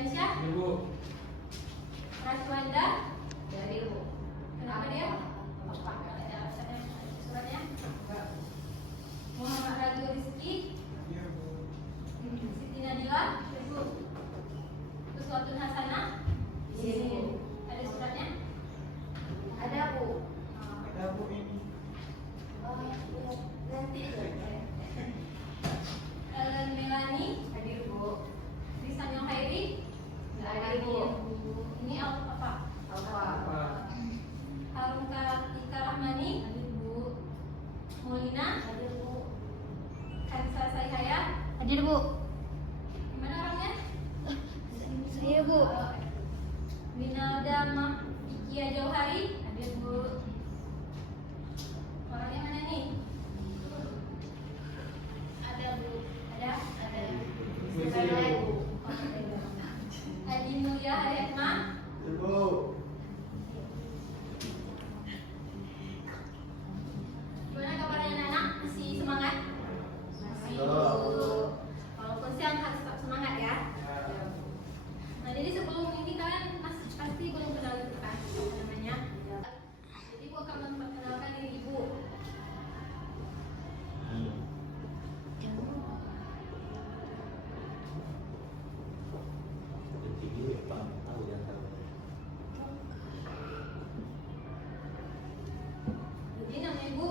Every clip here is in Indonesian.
Nurdiansyah? Ibu. Rasmanda? Dari Bu. Kenapa dia? Suratnya? Muhammad Raju Rizki? Siti Nadila? Ibu. Uswatun Hasanah? Di sini. Ada suratnya? Ada Bu. Ada Bu ini. Nanti. Ellen Melani? Hadir Bu. Risan Yang Hairi? Nggak ada Bu. Ini apa? Apa? Harun Kartika Rahmani? Hadir Bu. Molina? Hadir Bu. Kansa Saihaya? Hadir Bu. Gimana orangnya? Saya Bu. Winalda Mahfikia Jauhari? Hadir Bu. Orangnya mana nih? Ada Bu. Ada? Ada. Bu. Ada Bu. Adi Nuria Haryatma? Ibu. Gimana kabarnya anak-anak? Masih semangat? Masih Bu. Walaupun siang harus tetap semangat ya. Nah jadi sebelum ini kalian pasti belum kenal itu kan apa namanya. Jadi ibu akan memperkenalkan diri ibu. Jadi nama ibu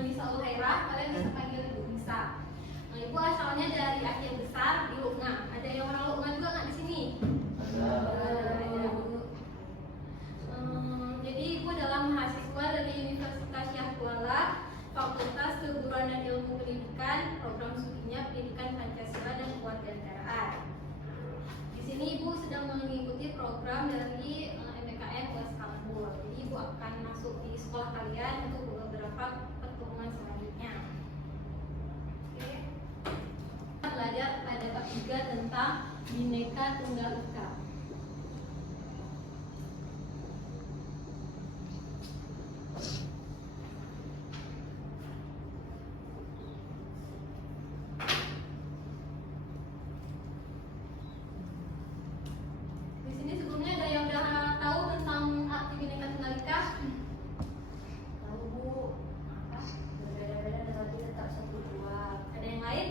Nisa Ulhaira, kalian bisa panggil ibu Nisa. Nah, ibu asalnya dari Aceh Besar di Luknang. Ada yang orang Luknang juga nggak di sini? Ada. Jadi ibu adalah mahasiswa dari Universitas Syah Kuala, Fakultas Keguruan dan Ilmu Pendidikan, program studinya Pendidikan Pancasila dan Kewarganegaraan. Di sini ibu sedang mengikuti program dari MBKM kelas Kalambur. Jadi ibu akan masuk di sekolah kalian untuk beberapa pertemuan selanjutnya. Oke. Kita belajar pada bab 3 tentang Bhinneka Tunggal Ika. Di sini sebelumnya ada yang udah tahu tentang arti Bhinneka Tunggal Ika? Tahu Bu. Apa? Berbeda-beda tetapi tetap satu dua. Ada yang lain?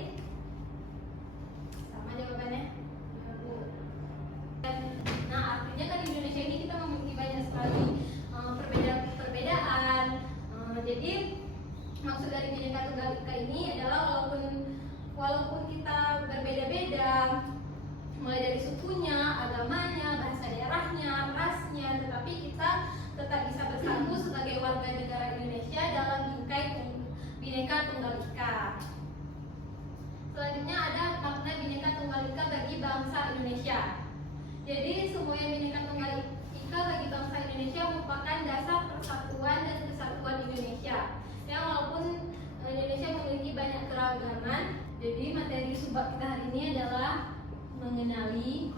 Sama jawabannya? Ya Bu. Nah, artinya kan di Indonesia ini kita memiliki banyak sekali perbedaan. Jadi maksud dari Bhinneka Tunggal Ika ini adalah walaupun kita berbeda-beda, mulai dari sukunya, agamanya, bahasa daerahnya, rasnya, tetapi kita tetap bisa bersatu sebagai warga negara Indonesia dalam bingkai Bhinneka Tunggal Ika. Selanjutnya ada makna Bhinneka Tunggal Ika bagi bangsa Indonesia. Jadi semua yang Bhinneka Tunggal Ika bagi bangsa Indonesia merupakan dasar persatuan dan kesatuan Indonesia. Yang walaupun Indonesia memiliki banyak keragaman, jadi materi subbab kita hari ini adalah mengenali,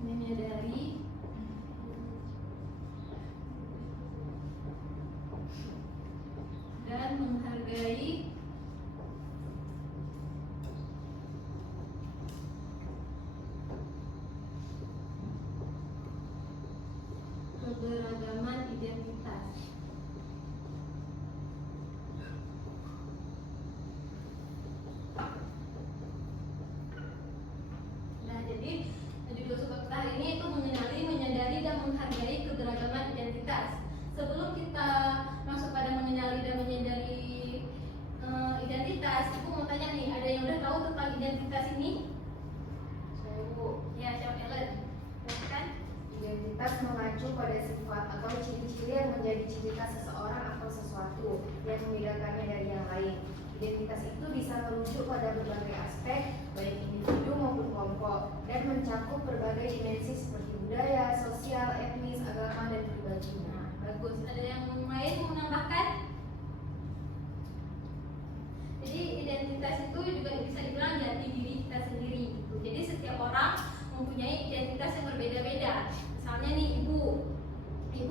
menyadari, dan menghargai keberagaman identitas. Nah, jadi judul subbab kita hari ini itu mengenali, menyadari, dan menghargai keberagaman identitas. Sebelum kita masuk pada mengenali dan menyadari identitas, aku mau tanya nih, ada yang udah tahu tentang identitas ini? Saya Bu. Ya, siapa Ellen? Kan? Identitas mengacu pada sifat atau ciri-ciri yang menjadi ciri khas seseorang atau sesuatu yang membedakannya dari yang lain. Identitas itu bisa merujuk pada berbagai aspek, baik individu maupun kelompok, dan mencakup berbagai dimensi seperti budaya, sosial, etnis, agama, dan pribadinya. Nah, bagus. Ada yang lain mau menambahkan? Jadi identitas itu juga bisa dibilang jati diri kita sendiri gitu. Jadi setiap orang mempunyai identitas yang berbeda-beda. Misalnya nih ibu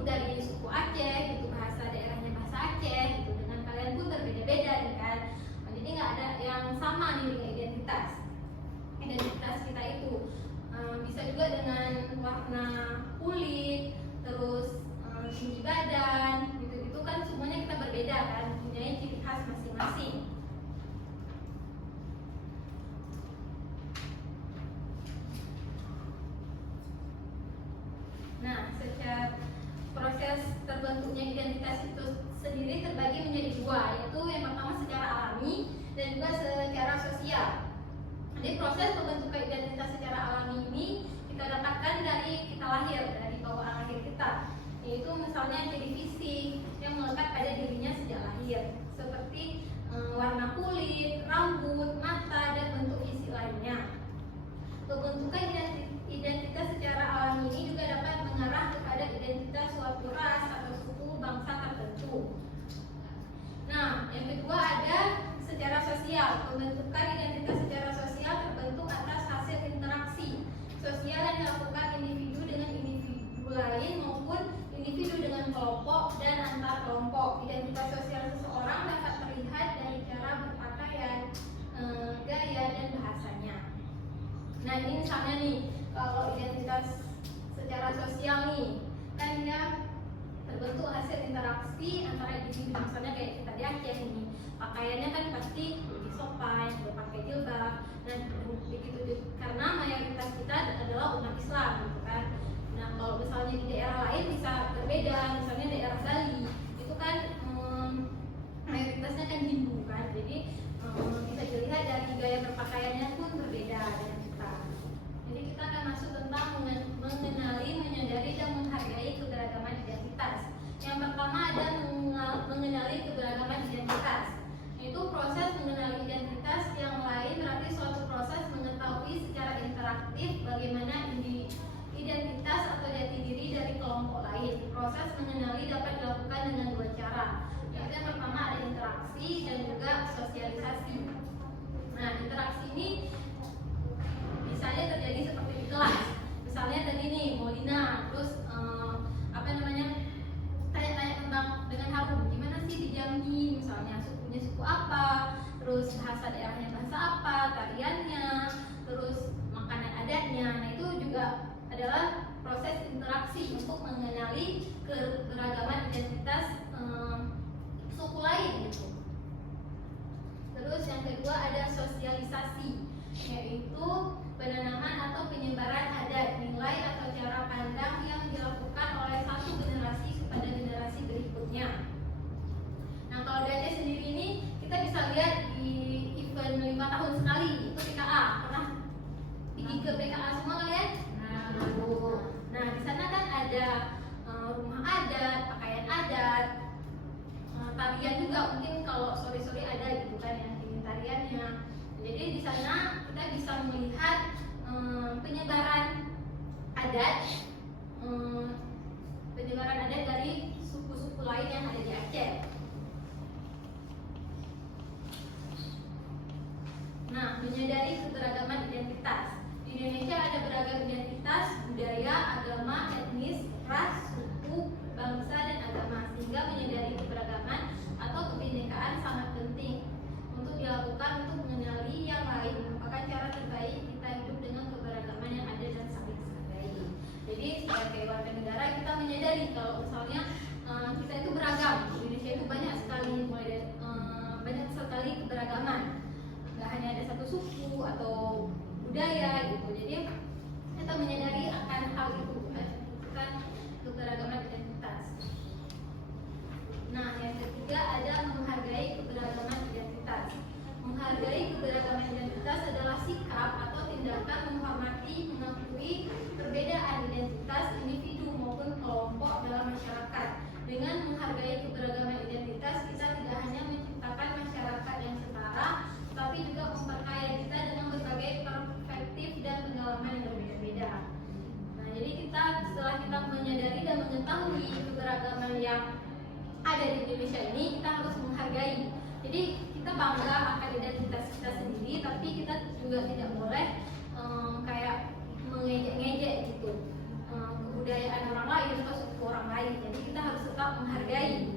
dari suku Aceh, gitu, bahasa daerahnya bahasa Aceh, gitu. Dengan kalian pun berbeda-beda, nih kan. Nah, jadi nggak ada yang sama nih dengan identitas. secara proses terbentuknya identitas itu sendiri terbagi menjadi dua, yaitu yang pertama secara alami dan juga secara sosial. Jadi proses pembentukan identitas secara alami ini kita dapatkan dari kita lahir, dari bawaan lahir kita, yaitu misalnya ciri fisik yang melekat pada dirinya sejak lahir, seperti warna kulit, rambut, mata, dan bentuk fisik lainnya. Pembentukan identitas secara alami ini juga dapat mengarah kepada identitas suatu ras atau suku bangsa tertentu. Nah, yang kedua ada secara sosial. Pembentukan identitas secara sosial terbentuk atas hasil interaksi sosial yang dilakukan individu dengan individu lain maupun individu dengan kelompok dan antar kelompok. Identitas sosial seseorang dapat terlihat dari cara berpakaian, gaya, dan bahasanya. Nah, ini misalnya nih, kalau identitas secara sosial nih, kan dia terbentuk hasil interaksi antara individu. Misalnya kayak kita di Aceh ini, pakaiannya kan pasti lebih sopan, berpakai jilbab, dan begitu karena mayoritas kita adalah umat Islam, gitu kan. Nah, kalau misalnya di daerah lain bisa berbeda, misalnya daerah Bali itu kan mayoritasnya kan Hindu kan, jadi bisa dilihat dari gaya berpakaiannya pun berbeda dengan kita. Jadi kita akan masuk tentang mengenali, menyadari, dan menghargai keberagaman identitas. Yang pertama ada mengenali keberagaman identitas, yaitu proses mengenali identitas yang lain berarti suatu proses mengetahui secara interaktif bagaimana identitas atau jati diri dari kelompok lain. Proses mengenali dapat dilakukan dengan dua cara, yaitu yang pertama ada interaksi dan juga sosialisasi. Nah, interaksi ini misalnya terjadi seperti di kelas. Misalnya tadi nih Molina, terus tanya-tanya tentang dengan harum, gimana sih di Jambi, misalnya sukunya suku apa, terus bahasa daerahnya bahasa apa, tariannya, terus makanan adatnya. Nah, itu juga adalah proses interaksi untuk mengenali keberagaman identitas suku lain gitu. Terus yang kedua ada sosialisasi, yaitu penanaman atau penyebaran adat, nilai atau cara pandang yang dilakukan oleh satu generasi kepada generasi berikutnya. Nah, kalau dari Aceh sendiri ini kita bisa lihat di event 5 tahun sekali itu PKA. Pernah pergi ke PKA semua kalian? Nah, di sana kan ada rumah adat, pakaian adat, tarian juga, mungkin kalau sore-sore ada gitu kan yang ini tariannya. Jadi di sana kita bisa melihat penyebaran adat dari suku-suku lain yang ada di Aceh. Nah, menyadari keberagaman identitas. Di Indonesia ada beragam identitas, budaya, agama, etnis, ras, suku, bangsa, dan agama, sehingga menyadari keberagaman atau kebinekaan sangat penting untuk dilakukan untuk mengenali yang lain. Merupakan cara terbaik kita hidup dengan keberagaman yang ada dan saling menghargai. Jadi sebagai warga negara kita menyadari kalau misalnya kita itu beragam. Indonesia itu banyak sekali banyak sekali keberagaman. Nggak hanya ada satu suku atau budaya gitu. Jadi kita menyadari akan hal itu, bukan keberagaman identitas. Nah, yang ketiga ada menghargai keberagaman identitas. Menghargai keberagaman identitas adalah sikap atau tindakan menghormati, mengakui perbedaan identitas individu maupun kelompok dalam masyarakat. Dengan menghargai keberagaman identitas, kita tidak hanya menciptakan masyarakat yang setara, tapi juga memperkaya kita dengan berbagai perspektif dan pengalaman yang berbeda-beda. Nah, jadi setelah kita menyadari dan mengetahui keberagaman yang ada di Indonesia ini, kita harus menghargai. Jadi kita bangga akan identitas kita sendiri, tapi kita juga tidak boleh kayak mengejek-ngejek gitu kebudayaan orang lain atau suku orang lain. Jadi kita harus tetap menghargai.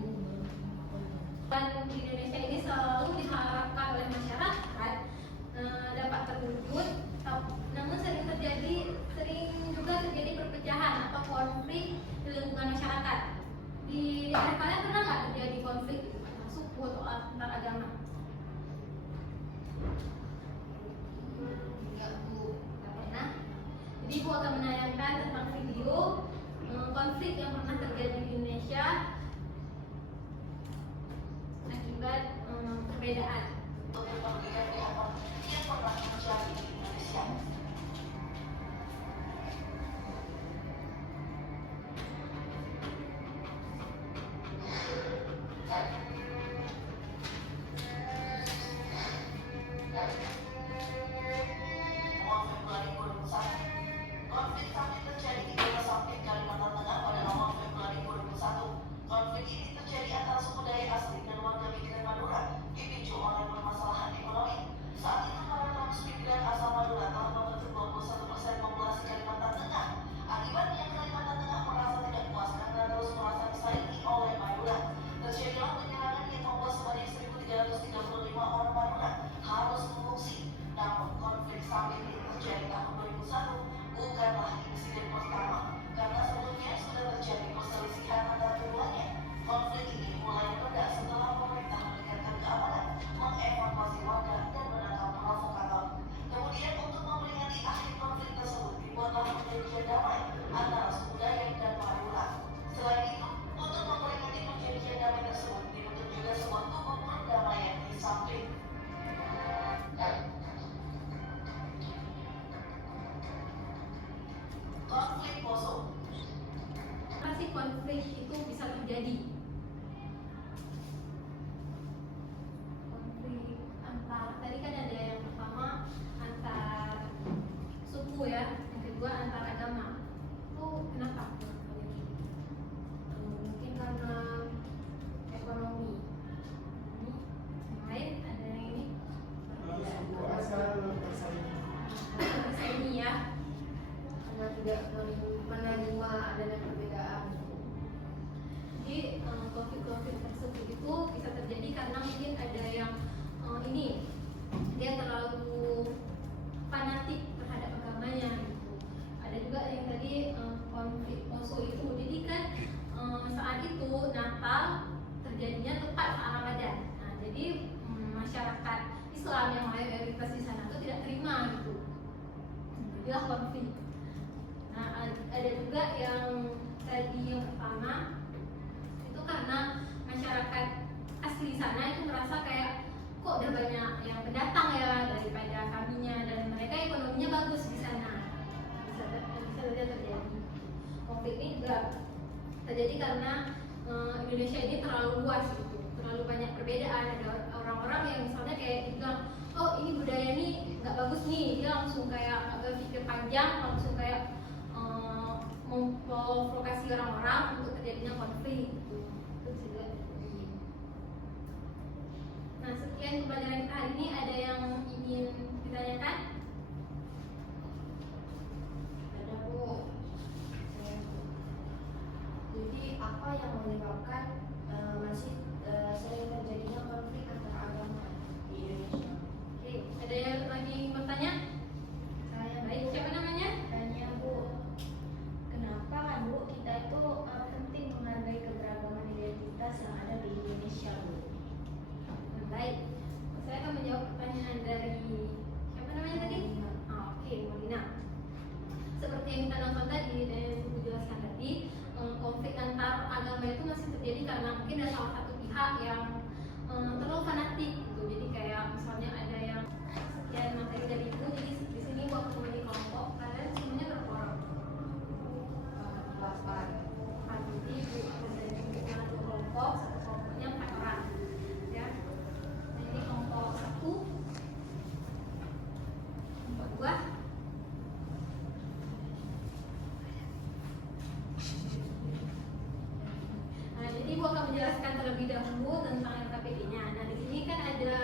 Dan di Indonesia ini selalu diharapkan oleh masyarakat dapat terwujud, namun sering juga terjadi perpecahan atau konflik di lingkungan masyarakat. Di daerah kalian pernah nggak terjadi konflik suku atau antar agama? konflik itu bisa terjadi? Konflik antar, tadi kan ada yang pertama antar suku ya, yang kedua antar agama. Itu kenapa? Mungkin karena ekonomi. Yang lain ada yang ini? Suku asal bersaing. Bisa ini ya. Karena tidak menerima adanya perbedaan. Jadi konflik-konflik tersebut itu bisa terjadi karena mungkin ada yang ini dia terlalu fanatik terhadap agamanya gitu. Ada juga yang tadi konflik Poso itu, jadi kan saat itu Natal terjadinya tepat saat Ramadan. Nah, jadi masyarakat Islam yang mayoritas di sana itu tidak terima gitu. Jadilah konflik. Nah, ada juga yang tadi yang pertama itu karena masyarakat asli sana itu merasa kayak kok udah banyak yang pendatang ya daripada kaminya, dan mereka ekonominya bagus di sana. Bisa saja terjadi. Konflik ini juga terjadi karena Indonesia ini terlalu luas gitu, terlalu banyak perbedaan. Ada orang-orang yang misalnya kayak bilang, oh ini budaya ini nggak bagus nih, dia langsung kayak nggak berpikir panjang, langsung kayak memprovokasi orang-orang untuk terjadinya konflik gitu. Itu juga terjadi. Nah, sekian pembelajaran kita hari ini. Ada yang ingin ditanyakan? Ada Bu. Jadi apa yang menyebabkan masih sering terjadinya konflik antar agama di Indonesia? Oke, ada yang lagi bertanya? Saya Baik, siapa namanya? Tanya Bu, kenapa kan Bu kita itu penting menghargai keberagaman identitas yang ada di Indonesia Bu? Baik, saya akan menjawab pertanyaan dari siapa namanya tadi? Oke, Molina. Seperti yang kita nonton tadi dan yang saya jelaskan tadi, konflik antar agama itu masih terjadi karena mungkin ada salah satu pihak yang terlalu fanatik gitu. Jadi kayak misalnya ada yang sekian materi dari itu, jadi di sini buat membagi kelompok, kalian semuanya berapa orang? 8. Jadi ada dua kelompok, satu kelompoknya 4 orang, ya. Nah, ini kelompok 1, kelompok 2. Nah, jadi gua akan menjelaskan terlebih dahulu tentang LKPD-nya. Nah, di sini kan ada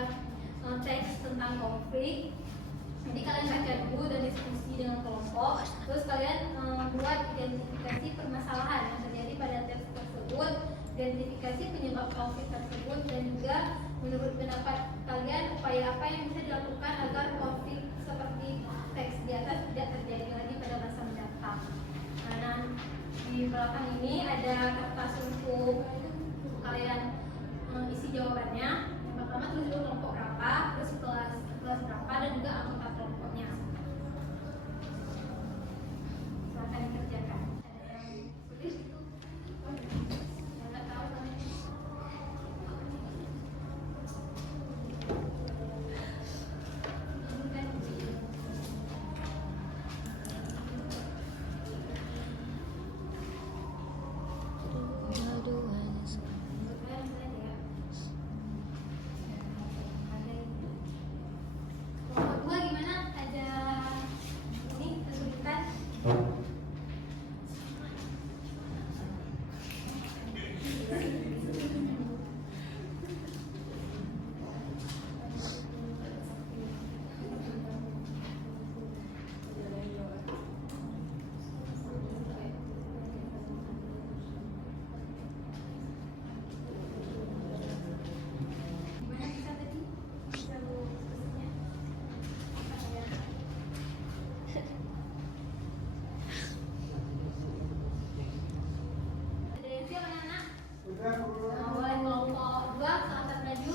teks tentang konflik. Jadi kalian baca dulu dan diskusi dengan kelompok. Terus kalian buat identifikasi permasalahan yang terjadi pada teks tersebut, identifikasi penyebab konflik tersebut, dan juga menurut pendapat kalian upaya apa yang bisa dilakukan agar konflik seperti teks di atas tidak terjadi lagi pada masa mendatang. Nah, di belakang ini ada kertas untuk kalian isi jawabannya. Yang pertama tulis dulu kelompok berapa, terus kelas berapa, dan juga anggota kelompoknya. Silahkan dikerjakan. Ada yang tulis itu? Yang nggak tahu namanya? Ini kan kelompok 2 gimana? Ada ini kesulitan? Gimana bisa tadi? Bisa lu diskusinya? Apa ya? Ada yang siap anak-anak? Sudah Bu. Nah, mulai kelompok 2 silahkan maju.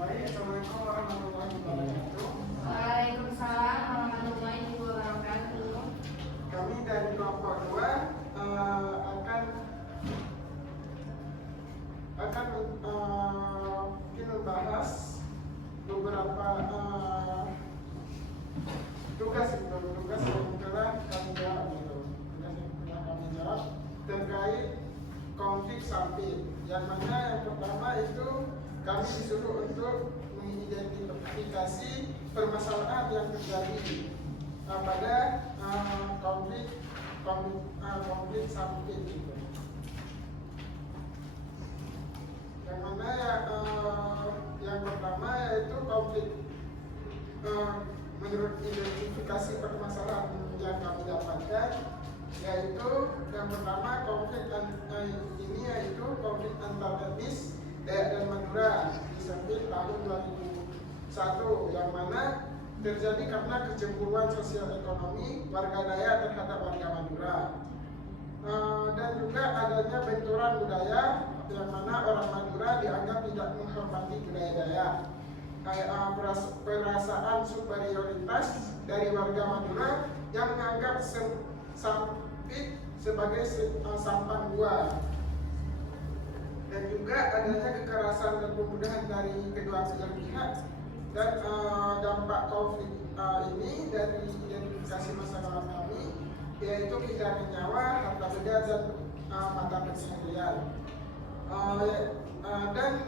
Baik, Assalamualaikum warahmatullahi wabarakatuh. Waalaikumsalam warahmatullahi wabarakatuh. Kami dari kelompok 2 akan mungkin membahas beberapa tugas yang telah kami jawab gitu. Tugas yang telah kami jawab terkait konflik samping. Yang mana yang pertama itu kami disuruh untuk mengidentifikasi permasalahan yang terjadi pada konflik samping itu. Yang mana yang pertama yaitu konflik menurut identifikasi permasalahan yang kami dapatkan, yaitu yang pertama konflik ini yaitu konflik antar etnis Dayak dan Madura di samping tahun 2001 yang mana terjadi karena kecemburuan sosial ekonomi warga Dayak terhadap warga Madura. Dan juga adanya benturan budaya yang mana orang Madura dianggap tidak menghormati budaya Dayak. Perasaan superioritas dari warga Madura yang menganggap sampit sebagai sampan gua, dan juga adanya kekerasan dan pembunuhan dari kedua belah pihak. Dan dampak konflik ini dari identifikasi masyarakat kami yaitu kehilangan nyawa, harta benda dan mata pencaharian. Dan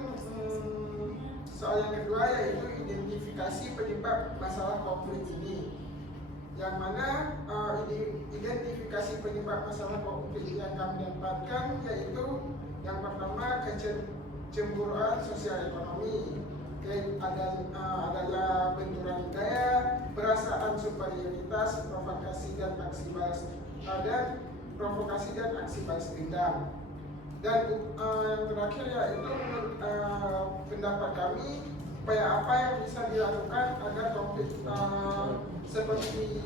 soal yang kedua yaitu identifikasi penyebab masalah konflik ini, yang mana identifikasi penyebab masalah konflik yang kami dapatkan yaitu yang pertama kecemburuan sosial ekonomi, yaitu adalah benturan budaya, perasaan superioritas, provokasi dan aksi balas dendam. Dan yang terakhir yaitu menurut pendapat kami, upaya apa yang bisa dilakukan agar konflik seperti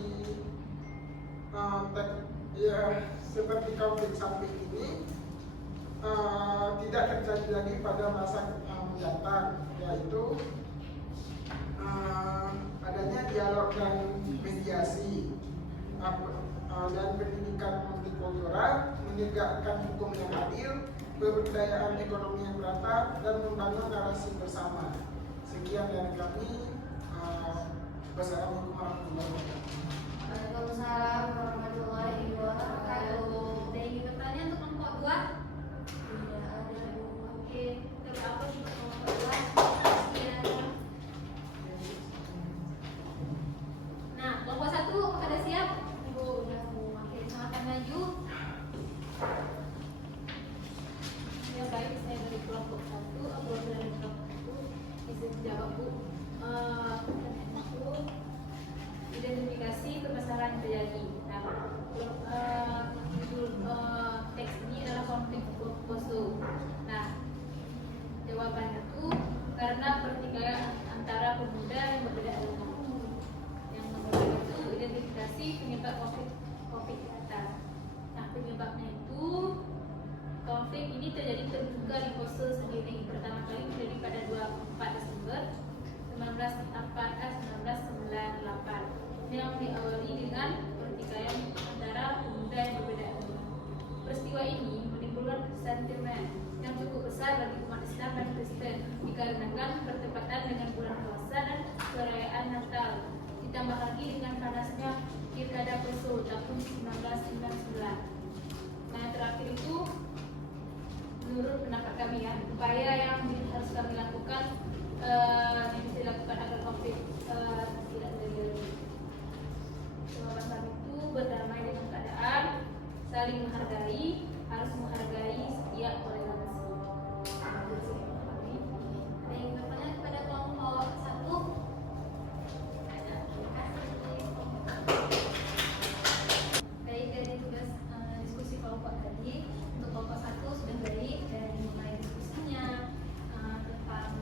konflik samping ini tidak terjadi lagi pada masa mendatang, yaitu adanya dialog dan mediasi, dan pendidikan multikultural, menegakkan hukum yang adil, pemberdayaan ekonomi yang merata, dan membangun narasi bersama. Sekian dari kami. Wassalamualaikum warahmatullahi wabarakatuh. Waalaikumsalam warahmatullahi wabarakatuh. Ada yang bertanya untuk kelompok 2? Tidak ada. Oke, berapa untuk kelompok 2? Sekian. Nah, kelompok 1 pada siap? Ibu udah mau Oke, silakan maju. Ya baik, saya dari kelompok 1, apabila dari kelompok 1 izin jawab Bu. Pertanyaan aku, identifikasi permasalahan terjadi. Nah, judul teks ini adalah konflik poso. Nah, jawabannya itu karena pertikaian antara pemuda yang berbeda agama. Yang nomor 2 itu identifikasi penyebab konflik di atas. Nah, penyebabnya itu konflik ini terjadi terduga di Poso sendiri. Pertama kali terjadi pada 24 Desember 1998 yang diawali dengan pertikaian antara pemuda yang berbeda agama. Peristiwa ini menimbulkan kesentimen yang cukup besar bagi umat Islam dan Kristen dikarenakan bertepatan dengan bulan puasa dan perayaan Natal, ditambah lagi dengan panasnya Pilkada Poso tahun 1999. Nah, yang terakhir itu menurut pendapat kami ya, upaya yang harus kami lakukan yang bisa dilakukan agar konflik tidak terjadi lagi. Jawaban kami itu berdamai dengan keadaan, saling menghargai, harus menghargai setiap toleransi. Ada yang bertanya kepada kelompok 1? Ada. Terima kasih. Baik, dari tugas diskusi kelompok tadi, untuk kelompok 1 sudah baik dari mulai diskusinya tentang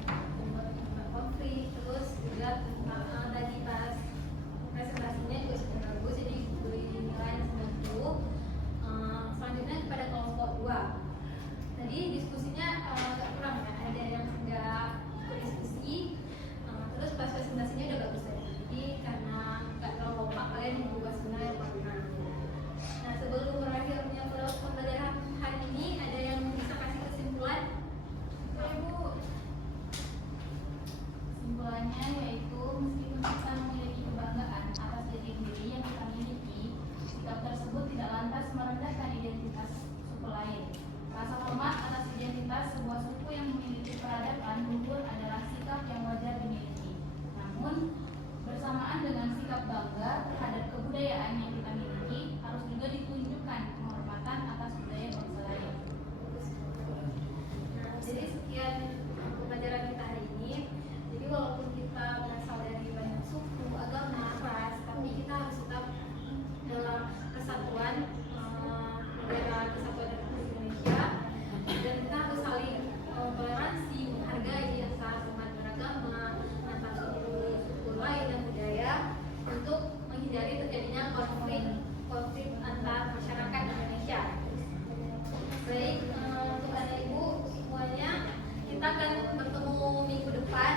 bertemu minggu depan